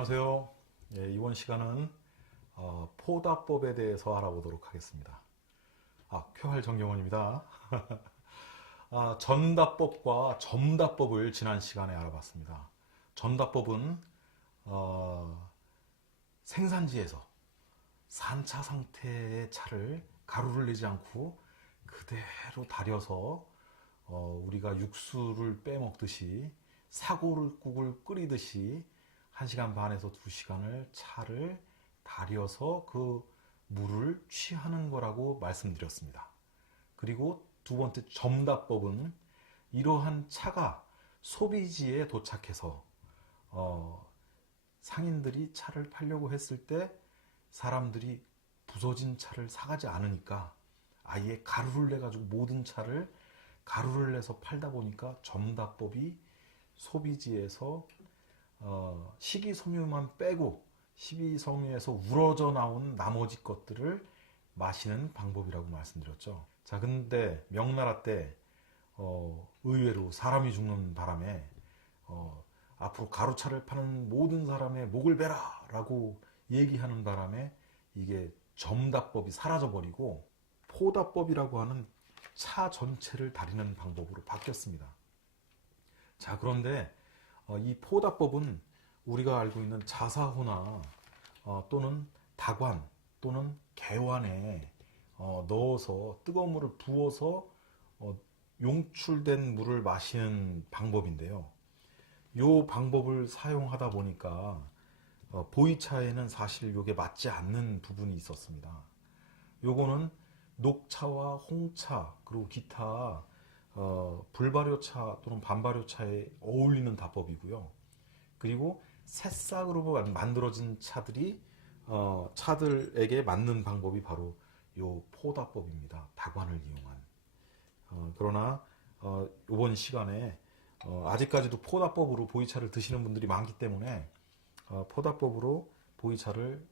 안녕하세요. 이번 시간은 포다법에 대해서 알아보도록 하겠습니다. 쾌활 정경원입니다. 전다법과 점다법을 지난 시간에 알아봤습니다. 전다법은 생산지에서 산차 상태의 차를 가루를 내지 않고 그대로 달여서 우리가 육수를 빼먹듯이 사골국을 끓이듯이 1시간 반에서 2시간을 차를 달여서 그 물을 취하는 거라고 말씀드렸습니다. 그리고 두 번째 점다법은 이러한 차가 소비지에 도착해서 상인들이 차를 팔려고 했을 때 사람들이 부서진 차를 사가지 않으니까 아예 가루를 내가지고 모든 차를 가루를 내서 팔다 보니까 점다법이 소비지에서 식이섬유만 빼고 식이섬유에서 우러져 나온 나머지 것들을 마시는 방법이라고 말씀드렸죠. 자, 근데 명나라 때 의외로 사람이 죽는 바람에 앞으로 가루차를 파는 모든 사람의 목을 베라 라고 얘기하는 바람에 이게 점다법이 사라져버리고 포다법이라고 하는 차 전체를 다리는 방법으로 바뀌었습니다. 자, 그런데 이 포다법은 우리가 알고 있는 자사호나 또는 다관 또는 개환에 넣어서 뜨거운 물을 부어서 용출된 물을 마시는 방법인데요. 이 방법을 사용하다 보니까 보이차에는 사실 이게 맞지 않는 부분이 있었습니다. 요거는 녹차와 홍차 그리고 기타 불발효차 또는 반발효차에 어울리는 다법이고요. 그리고 새싹으로 만들어진 차들이 차들에게 맞는 방법이 바로 요 포다법입니다. 다관을 이용한. 그러나 이번 시간에 아직까지도 포다법으로 보이차를 드시는 분들이 많기 때문에 포다법으로 보이차를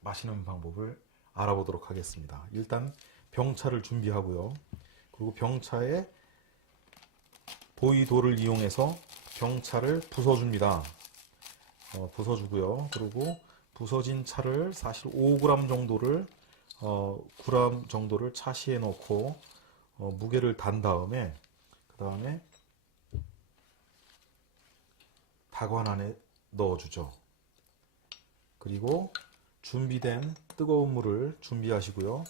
마시는 방법을 알아보도록 하겠습니다. 일단 병차를 준비하고요. 그리고 병차에 보이도를 이용해서 병차를 부숴줍니다. 부숴주고요. 그리고 부서진 차를 사실 5g 정도를 9g 정도를 차시에 넣고 무게를 단 다음에 그 다음에 다관 안에 넣어주죠. 그리고 준비된 뜨거운 물을 준비하시고요.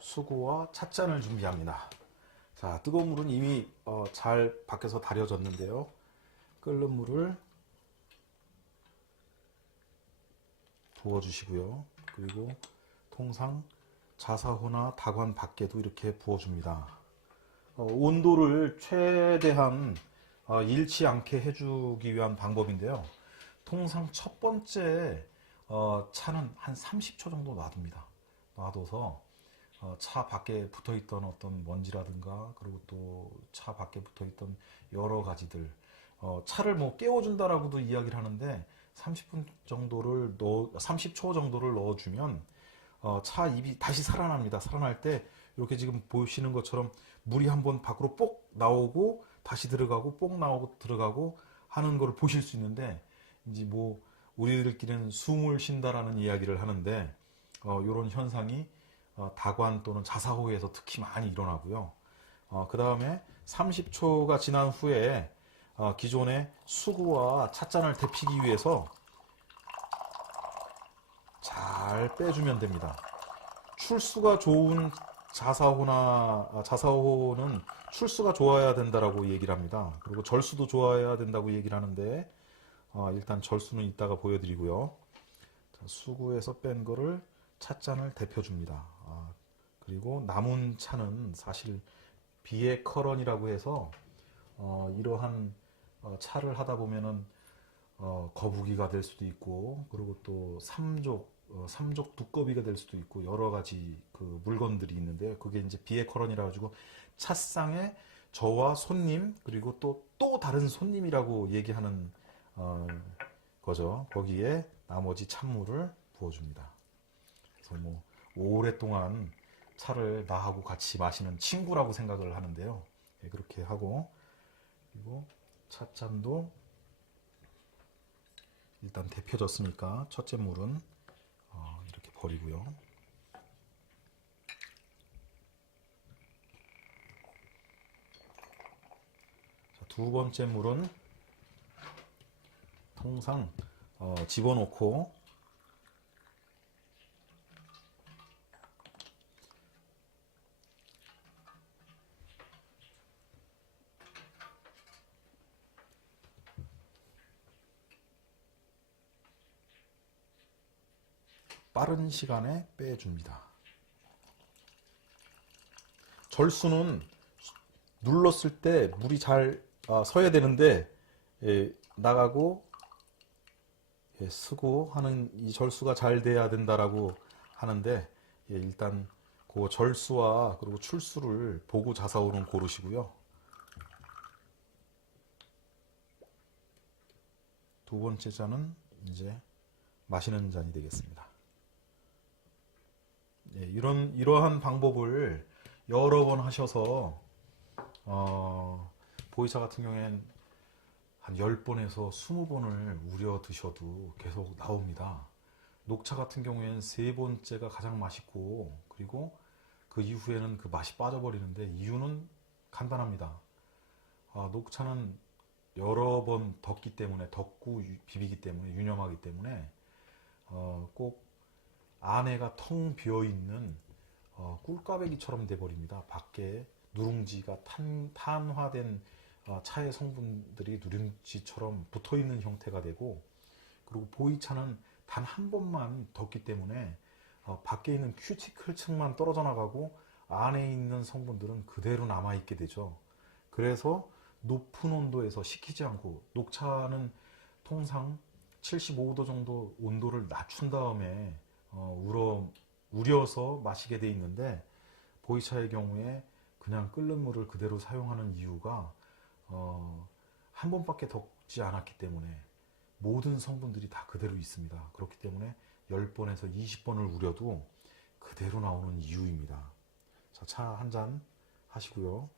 수구와 찻잔을 준비합니다. 자, 뜨거운 물은 이미 잘 밖에서 달여졌는데요. 끓는 물을 부어주시고요. 그리고 통상 자사호나 다관 밖에도 이렇게 부어줍니다. 온도를 최대한 잃지 않게 해주기 위한 방법인데요. 통상 첫 번째 차는 한 30초 정도 놔둡니다. 놔둬서 차 밖에 붙어있던 어떤 먼지라든가 그리고 또 차 밖에 붙어있던 여러 가지들 차를 뭐 깨워준다라고도 이야기를 하는데 30초 정도를 넣어주면 차 입이 다시 살아납니다. 살아날 때 이렇게 지금 보시는 것처럼 물이 한번 밖으로 뽁 나오고 다시 들어가고 뽁 나오고 들어가고 하는 걸 보실 수 있는데 이제 뭐 우리들끼리는 숨을 쉰다라는 이야기를 하는데 이런 현상이 다관 또는 자사호에서 특히 많이 일어나고요. 그 다음에 30초가 지난 후에 기존의 수구와 찻잔을 데피기 위해서 잘 빼주면 됩니다. 출수가 좋은 자사호는 출수가 좋아야 된다라고 얘기를 합니다. 그리고 절수도 좋아야 된다고 얘기를 하는데 일단 절수는 이따가 보여드리고요. 자, 수구에서 뺀 거를 찻잔을 데펴줍니다. 그리고 남은 차는 사실 비에커런이라고 해서 이러한 차를 하다 보면은 거북이가 될 수도 있고 그리고 또 삼족 두꺼비가 될 수도 있고 여러 가지 그 물건들이 있는데요. 그게 이제 비에커런이라 가지고 찻상에 저와 손님 그리고 또 다른 손님이라고 얘기하는 거죠. 거기에 나머지 찬물을 부어줍니다. 그래서 뭐 오랫동안 차를 나하고 같이 마시는 친구라고 생각을 하는데요. 그렇게 하고 그리고 찻잔도 일단 데펴졌으니까 첫째 물은 이렇게 버리고요. 자, 두 번째 물은 통상 집어넣고 빠른 시간에 빼줍니다. 절수는 눌렀을 때 물이 잘 서야 되는데 나가고 쓰고 하는 이 절수가 잘 돼야 된다라고 하는데 일단 그 절수와 그리고 출수를 보고 자사오는 고르시고요. 두 번째 잔은 이제 마시는 잔이 되겠습니다. 이러한 방법을 여러 번 하셔서 보이차 같은 경우에는 한 10번에서 20번을 우려 드셔도 계속 나옵니다. 녹차 같은 경우에는 3번째가 가장 맛있고 그리고 그 이후에는 그 맛이 빠져버리는데 이유는 간단합니다. 녹차는 여러 번 덮기 때문에 덮고 비비기 때문에 유념하기 때문에 꼭 안에가 텅 비어있는 꿀꽈배기처럼 돼버립니다. 밖에 누룽지가 탄화된 차의 성분들이 누룽지처럼 붙어있는 형태가 되고 그리고 보이차는 단 한 번만 덮기 때문에 밖에 있는 큐티클 층만 떨어져 나가고 안에 있는 성분들은 그대로 남아있게 되죠. 그래서 높은 온도에서 식히지 않고 녹차는 통상 75도 정도 온도를 낮춘 다음에 우려서 마시게 돼 있는데 보이차의 경우에 그냥 끓는 물을 그대로 사용하는 이유가 한 번밖에 덮지 않았기 때문에 모든 성분들이 다 그대로 있습니다. 그렇기 때문에 10번에서 20번을 우려도 그대로 나오는 이유입니다. 자, 차 한 잔 하시고요.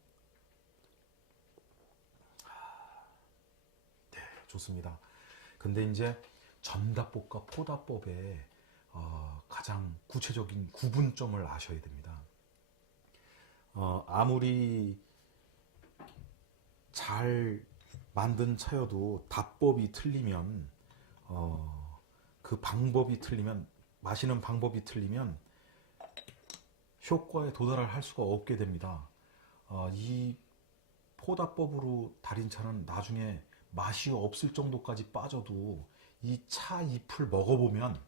네, 좋습니다. 근데 이제 전다법과 포다법의 가장 구체적인 구분점을 아셔야 됩니다. 아무리 잘 만든 차여도 다법이 틀리면 그 방법이 틀리면 마시는 방법이 틀리면 효과에 도달할 수가 없게 됩니다. 이 포다법으로 달인 차는 나중에 맛이 없을 정도까지 빠져도 이 차 잎을 먹어보면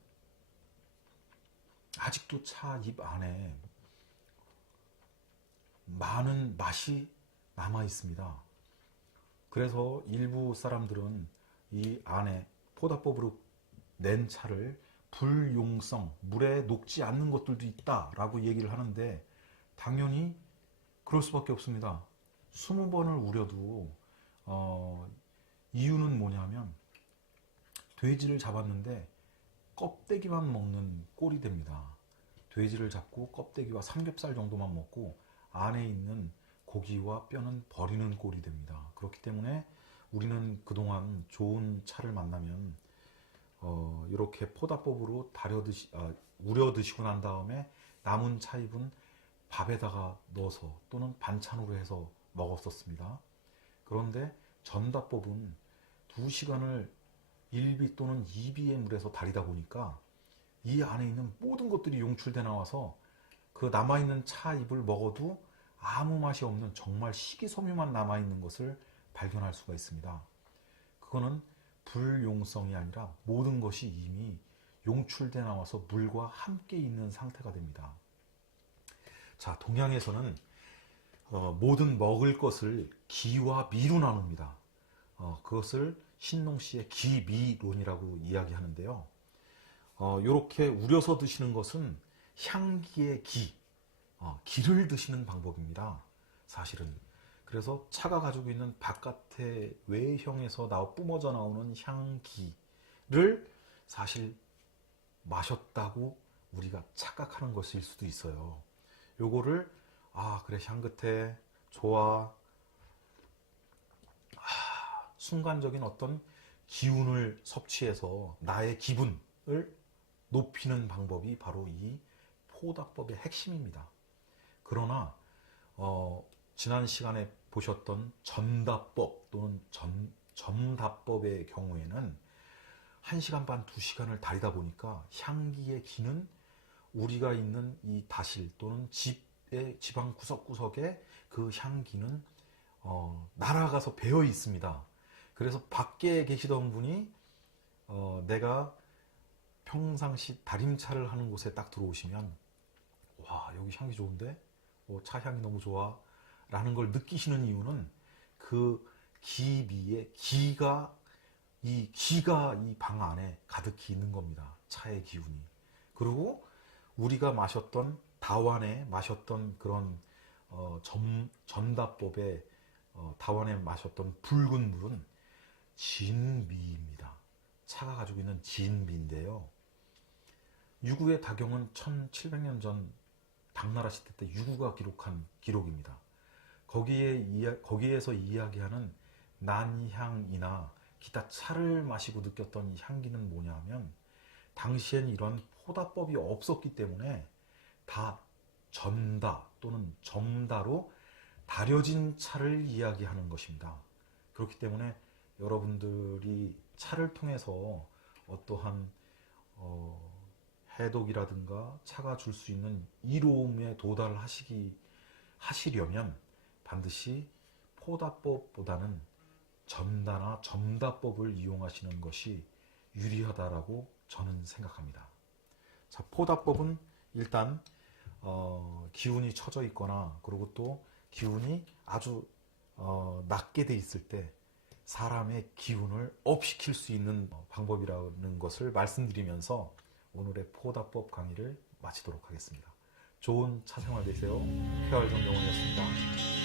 아직도 차 잎 안에 많은 맛이 남아 있습니다. 그래서 일부 사람들은 이 안에 포다법으로 낸 차를 불용성, 물에 녹지 않는 것들도 있다라고 얘기를 하는데 당연히 그럴 수밖에 없습니다. 20번을 우려도 이유는 뭐냐면 돼지를 잡았는데 껍데기만 먹는 꼴이 됩니다. 돼지를 잡고 껍데기와 삼겹살 정도만 먹고 안에 있는 고기와 뼈는 버리는 꼴이 됩니다. 그렇기 때문에 우리는 그동안 좋은 차를 만나면 이렇게 포다법으로 우려 드시고 난 다음에 남은 차잎은 밥에다가 넣어서 또는 반찬으로 해서 먹었었습니다. 그런데 전다법은 2시간을 1비 또는 2비의 물에서 달이다 보니까 이 안에 있는 모든 것들이 용출돼 나와서 그 남아있는 차잎을 먹어도 아무 맛이 없는 정말 식이섬유만 남아있는 것을 발견할 수가 있습니다. 그거는 불용성이 아니라 모든 것이 이미 용출돼 나와서 물과 함께 있는 상태가 됩니다. 자, 동양에서는 모든 먹을 것을 기와 미로 나눕니다. 그것을 신농시의 기미론이라고 이야기하는데요. 이렇게 우려서 드시는 것은 향기의 기를 드시는 방법입니다. 사실은. 그래서 차가 가지고 있는 바깥의 외형에서 뿜어져 나오는 향기를 사실 마셨다고 우리가 착각하는 것일 수도 있어요. 요거를 그래 향긋해 좋아 순간적인 어떤 기운을 섭취해서 나의 기분을 높이는 방법이 바로 이 포다법의 핵심입니다. 그러나 지난 시간에 보셨던 전다법 또는 점다법의 경우에는 1시간 반, 2시간을 다리다 보니까 향기의 기는 우리가 있는 이 다실 또는 집의 지방 구석구석에 그 향기는 날아가서 배어 있습니다. 그래서 밖에 계시던 분이 내가 평상시 다림차를 하는 곳에 딱 들어오시면 와, 여기 향기 좋은데? 차 향이 너무 좋아 라는 걸 느끼시는 이유는 그 기미에 기가 이 방 안에 가득히 있는 겁니다. 차의 기운이. 그리고 우리가 마셨던 다완에 마셨던 그런 전다법의 다완에 마셨던 붉은 물은 진미입니다. 차가 가지고 있는 진미인데요. 유구의 다경은 1700년 전 당나라 시대 때 유구가 기록한 기록입니다. 거기에서 이야기하는 난향이나 기타 차를 마시고 느꼈던 이 향기는 뭐냐 하면 당시엔 이런 포다법이 없었기 때문에 다 전다 또는 점다로 다려진 차를 이야기하는 것입니다. 그렇기 때문에 여러분들이 차를 통해서 어떠한 해독이라든가 차가 줄 수 있는 이로움에 하시려면 반드시 포다법보다는 점다나 점다법을 이용하시는 것이 유리하다라고 저는 생각합니다. 자, 포다법은 일단 기운이 처져 있거나 그리고 또 기운이 아주 낮게 돼 있을 때 사람의 기운을 업시킬 수 있는 방법이라는 것을 말씀드리면서 오늘의 포다법 강의를 마치도록 하겠습니다. 좋은 차 생활 되세요. 폐활정병원이었습니다.